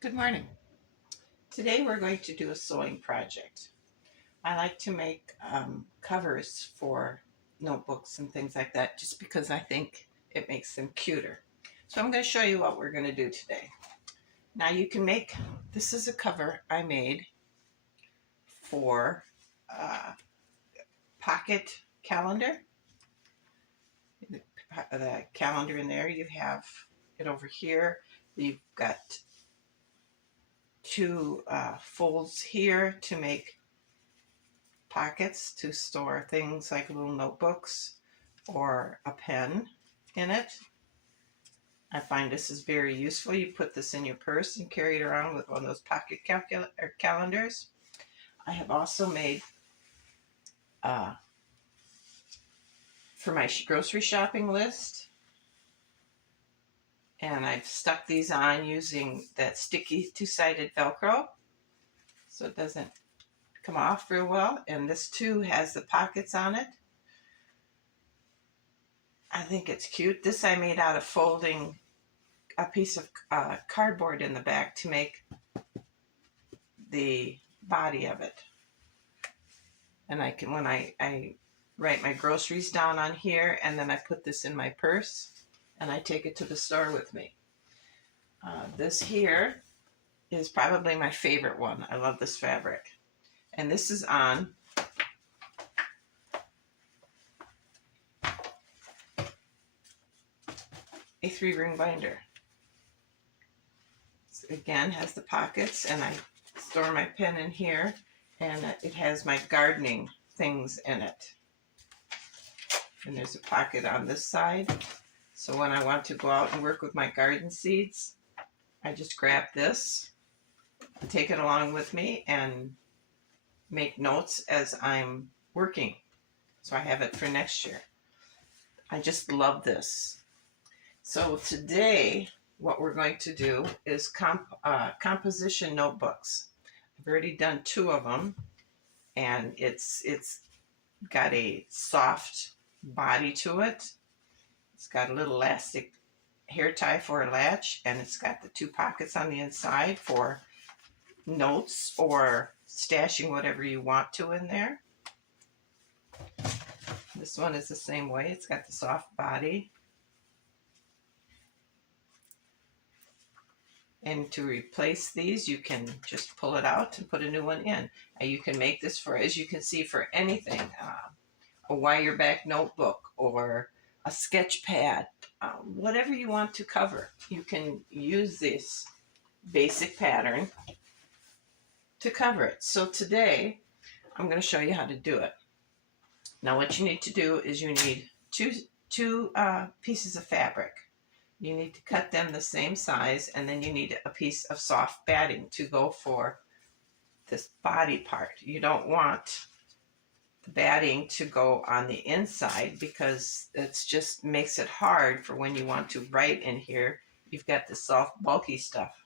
Good morning. Today we're going to do a sewing project. I like to make covers for notebooks and things like that just because I think it makes them cuter. So I'm going to show you what we're going to do today. Now you can make, this is a cover I made for a pocket calendar. The calendar in there, you have it over here. You've got two folds here to make pockets to store things like little notebooks or a pen in it. I find this is very useful. You put this in your purse and carry it around with one of those pocket calendars. I have also made for my grocery shopping list, and I've stuck these on using that sticky two-sided Velcro so it doesn't come off real well. And this too has the pockets on it. I think it's cute. This I made out of folding a piece of cardboard in the back to make the body of it. And I can, when I write my groceries down on here, and then I put this in my purse and I take it to the store with me. This here is probably my favorite one. I love this fabric. And this is on a 3-ring binder. So again, has the pockets, and I store my pen in here, and it has my gardening things in it. And there's a pocket on this side. So when I want to go out and work with my garden seeds, I just grab this, take it along with me, and make notes as I'm working. So I have it for next year. I just love this. So today, what we're going to do is composition notebooks. I've already done 2 of them, and it's got a soft body to it. It's got a little elastic hair tie for a latch, and it's got the 2 pockets on the inside for notes or stashing whatever you want to in there. This one is the same way. It's got the soft body. And to replace these, you can just pull it out and put a new one in. And you can make this for, as you can see, for anything. A wire back notebook or a sketch pad. Whatever you want to cover, you can use this basic pattern to cover it. So today, I'm going to show you how to do it. Now what you need to do is you need two pieces of fabric. You need to cut them the same size, and then you need a piece of soft batting to go for this body part. You don't want the batting to go on the inside because it just makes it hard for when you want to write in here. You've got the soft, bulky stuff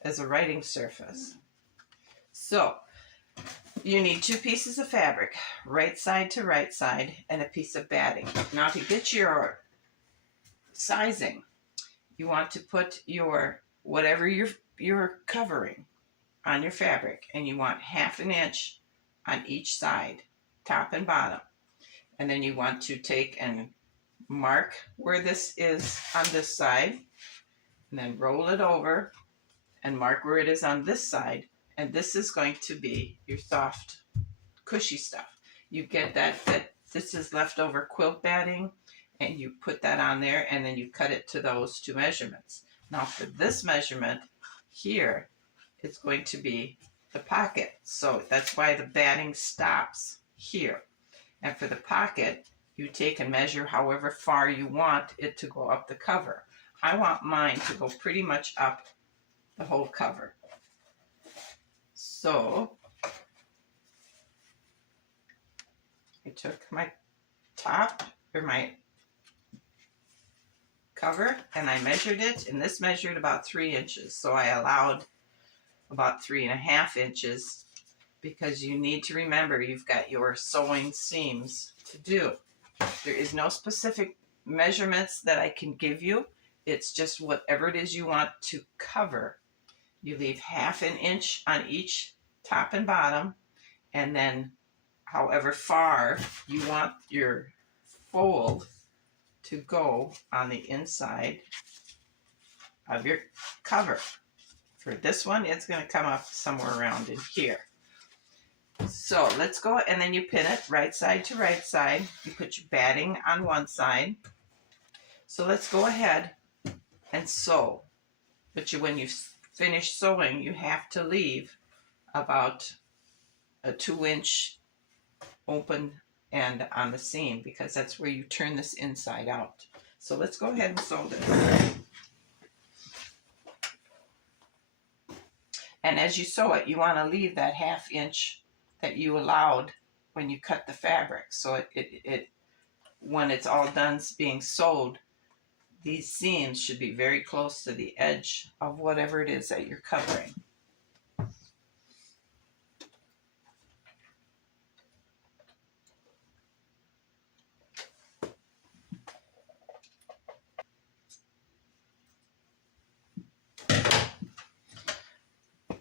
as a writing surface. So you need 2 pieces of fabric, right side to right side, and a piece of batting. Now to get your sizing, you want to put your whatever you're covering on your fabric, and you want 1/2 inch on each side, top and bottom. And then you want to take and mark where this is on this side, and then roll it over and mark where it is on this side. And this is going to be your soft, cushy stuff. You get that this is leftover quilt batting, and you put that on there, and then you cut it to those 2 measurements. Now for this measurement here, it's going to be the pocket. So that's why the batting stops here. And for the pocket, you take and measure however far you want it to go up the cover. I want mine to go pretty much up the whole cover. So I took my top, or my cover, and I measured it, and this measured about 3 inches. So I allowed about 3.5 inches because you need to remember you've got your sewing seams to do. There is no specific measurements that I can give you. it's just whatever it is you want to cover. You leave 1/2 inch on each top and bottom, and then however far you want your fold to go on the inside of your cover. For this one, it's going to come up somewhere around in here. So let's go, and then you pin it right side to right side. You put your batting on one side. So let's go ahead and sew. But when you finish sewing, you have to leave about a 2-inch open end on the seam, because that's where you turn this inside out. So let's go ahead and sew this. And as you sew it, you want to leave that 1/2 inch that you allowed when you cut the fabric. So it when it's all done being sewed, these seams should be very close to the edge of whatever it is that you're covering.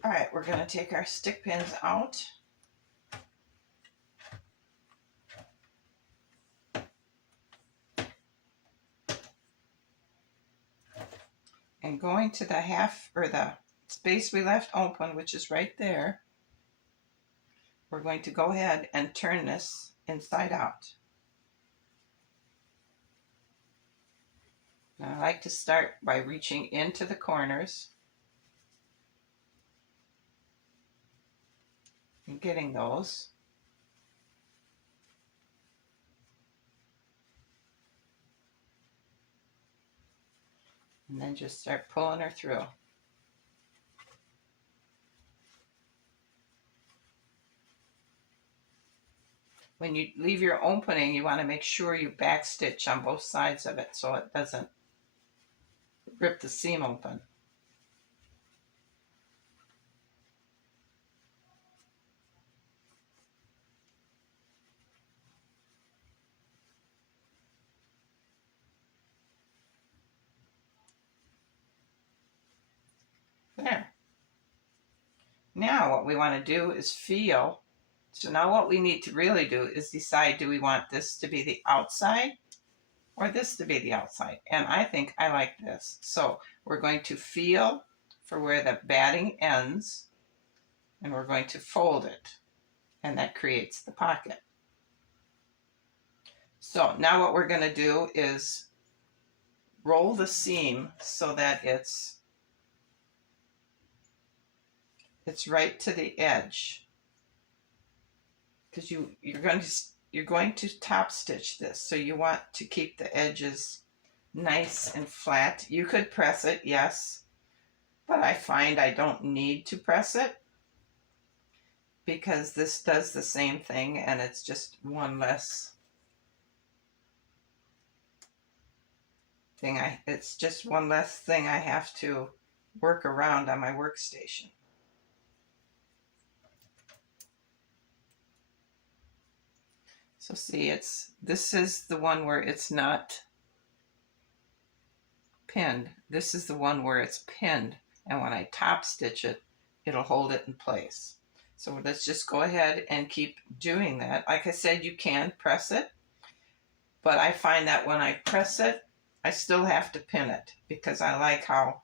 All right, we're going to take our stick pins out. And going to the the space we left open, which is right there, we're going to go ahead and turn this inside out. Now I like to start by reaching into the corners and getting those. And then just start pulling her through. When you leave your opening, you want to make sure you backstitch on both sides of it so it doesn't rip the seam open. There. Now what we want to do is feel. So now what we need to really do is decide, do we want this to be the outside or this to be the outside? And I think I like this. So we're going to feel for where the batting ends, and we're going to fold it, and that creates the pocket. So now what we're going to do is roll the seam so that it's right to the edge, because you're going to top stitch this, so you want to keep the edges nice and flat. You could press it, yes, but I find I don't need to press it because this does the same thing, and it's just one less thing. It's just one less thing I have to work around on my workstation. So see, this is the one where it's not pinned. This is the one where it's pinned, and when I top stitch it, it'll hold it in place. So let's just go ahead and keep doing that. Like I said, you can press it, but I find that when I press it, I still have to pin it because I like how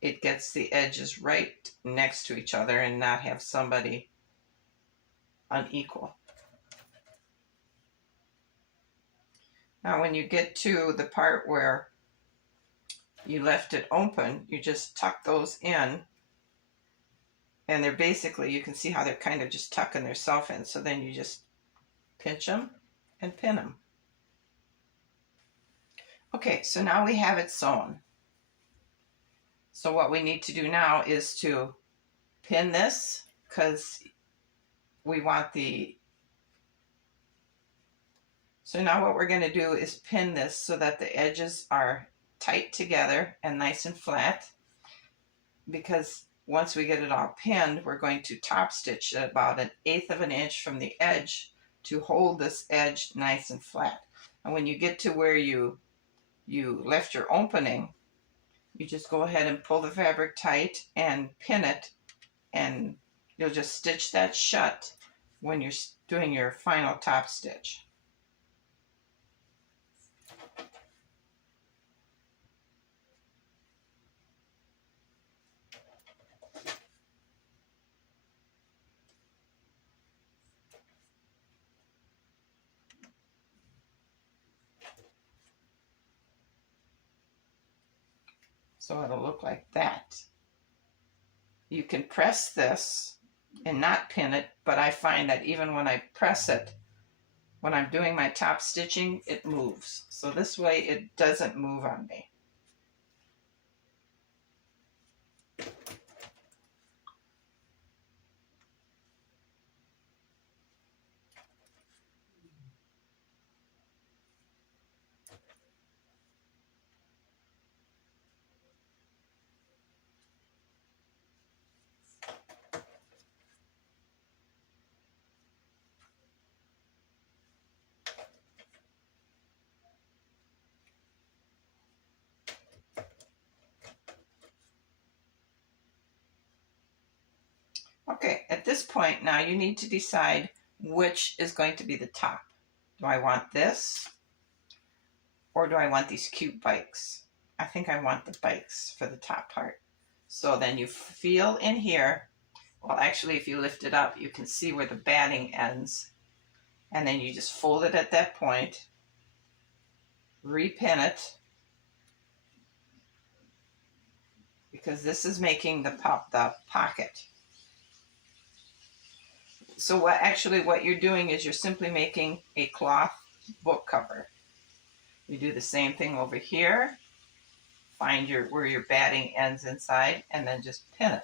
it gets the edges right next to each other and not have somebody unequal. Now when you get to the part where you left it open, you just tuck those in, and they're basically, you can see how they're kind of just tucking themselves in. So then you just pinch them and pin them. Okay, so now we have it sewn. So what we need to do now is to pin this, because we want the... So now what we're going to do is pin this so that the edges are tight together and nice and flat, because once we get it all pinned, we're going to top stitch at about 1/8 of an inch from the edge to hold this edge nice and flat. And when you get to where you left your opening, you just go ahead and pull the fabric tight and pin it, and you'll just stitch that shut when you're doing your final top stitch. So it'll look like that. You can press this and not pin it, but I find that even when I press it, when I'm doing my top stitching, it moves. So this way it doesn't move on me. Okay, at this point now you need to decide which is going to be the top. Do I want this, or do I want these cute bikes? I think I want the bikes for the top part. So then you feel in here, well actually if you lift it up you can see where the batting ends, and then you just fold it at that point, repin it, because this is making the pocket. So what you're doing is you're simply making a cloth book cover. You do the same thing over here. Find where your batting ends inside, and then just pin it.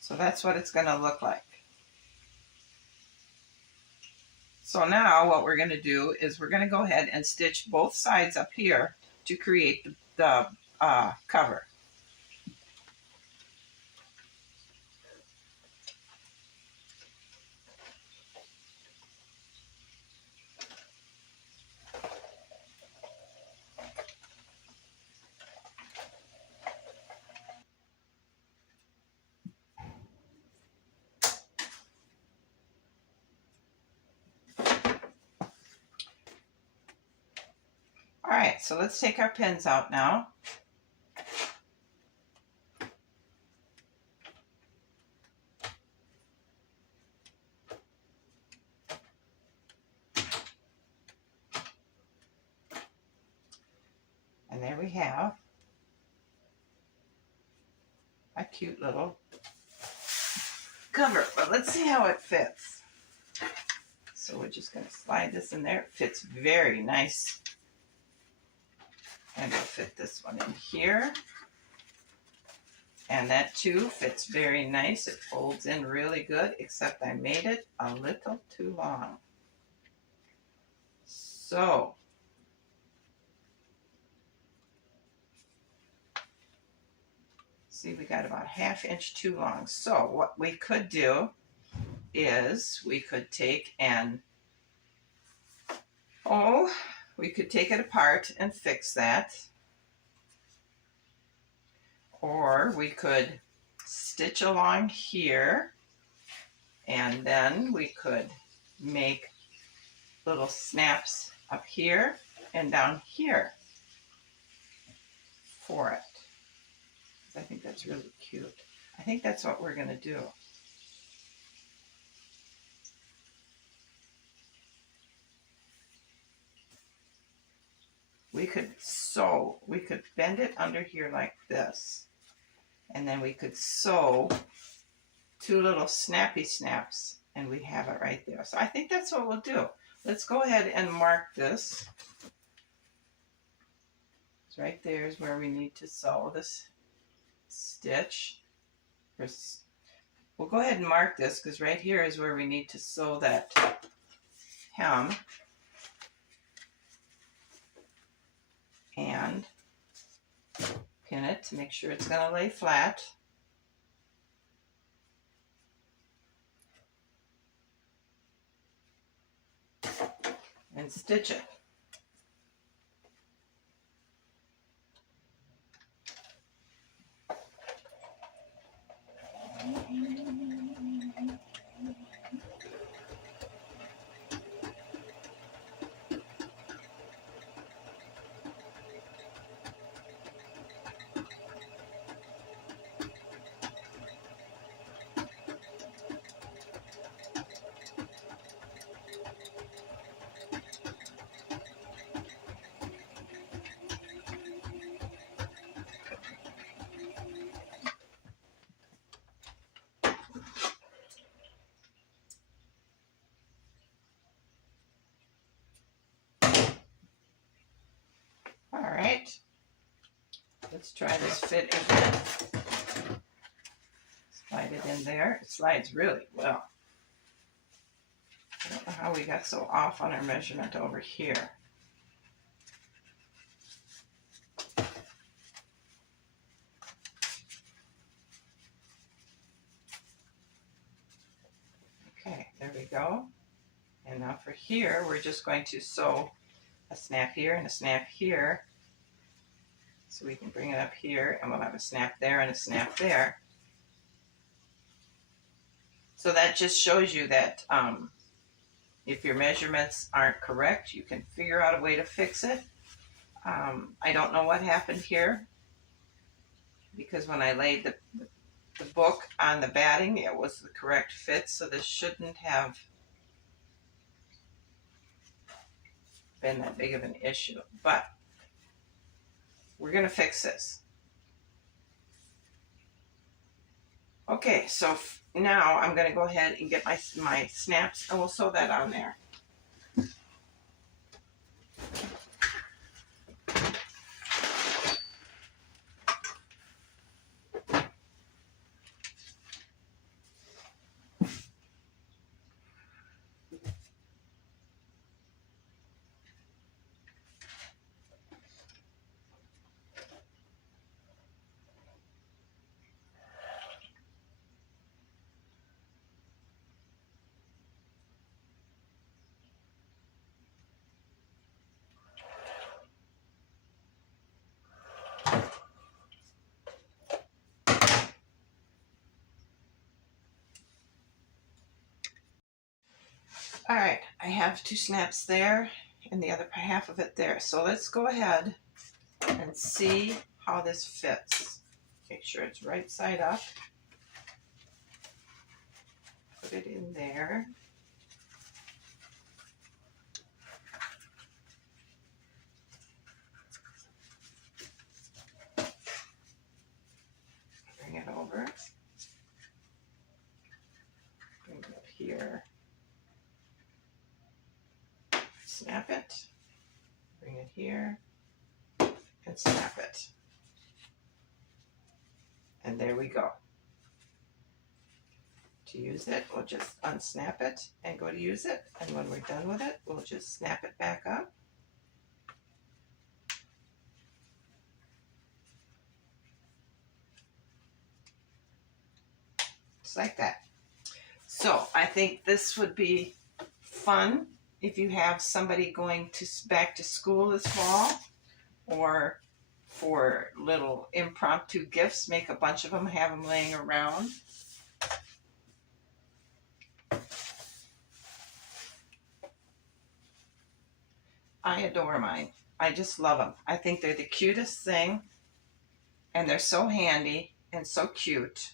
So that's what it's going to look like. So now what we're going to do is we're going to go ahead and stitch both sides up here to create the cover. All right, so let's take our pins out now. And there we have a cute little cover. But let's see how it fits. So we're just going to slide this in there. It fits very nice. And we'll fit this one in here. And that too fits very nice. It folds in really good, except I made it a little too long. So see, we got about 1/2 inch too long. So what we could do is we could take and, we could take it apart and fix that. Or we could stitch along here, and then we could make little snaps up here and down here for it. I think that's really cute. I think that's what we're going to do. We could bend it under here like this, and then we could sew 2 little snappy snaps, and we have it right there. So I think that's what we'll do. Let's go ahead and mark this. It's right there is where we need to sew this stitch. We'll go ahead and mark this, because right here is where we need to sew that hem. it to make sure it's going to lay flat. And stitch it. All right, let's try this fit again. Slide it in there. It slides really well. I don't know how we got so off on our measurement over here. Okay, there we go. And now for here, we're just going to sew a snap here and a snap here. So we can bring it up here and we'll have a snap there and a snap there. So that just shows you that if your measurements aren't correct, you can figure out a way to fix it. I don't know what happened here because when I laid the book on the batting, it was the correct fit. So this shouldn't have been that big of an issue, but we're going to fix this. Okay, so now I'm going to go ahead and get my snaps and we'll sew that on there. All right, I have 2 snaps there and the other half of it there. So let's go ahead and see how this fits. Make sure it's right side up. Put it in there. Bring it over. Bring it up here. Snap it, bring it here, and snap it. And there we go. To use it, we'll just unsnap it and go to use it. And when we're done with it, we'll just snap it back up. Just like that. So I think this would be fun if you have somebody going back to school this fall, or for little impromptu gifts, make a bunch of them, have them laying around. I adore mine. I just love them. I think they're the cutest thing, and they're so handy and so cute.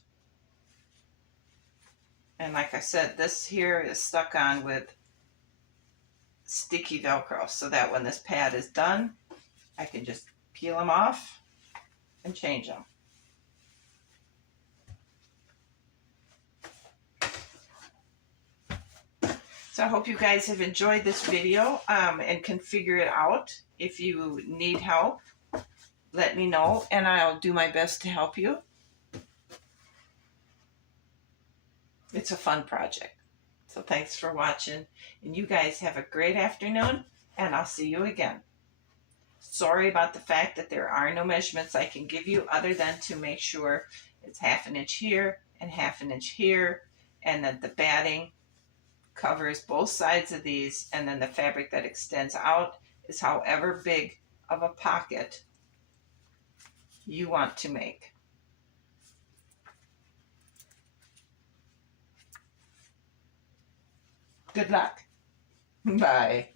And like I said, this here is stuck on with sticky Velcro, so that when this pad is done, I can just peel them off and change them. So I hope you guys have enjoyed this video and can figure it out. If you need help, let me know and I'll do my best to help you. It's a fun project. So thanks for watching, and you guys have a great afternoon, and I'll see you again. Sorry about the fact that there are no measurements I can give you other than to make sure it's 1/2 inch here and 1/2 inch here, and that the batting covers both sides of these, and then the fabric that extends out is however big of a pocket you want to make. Good luck. Bye.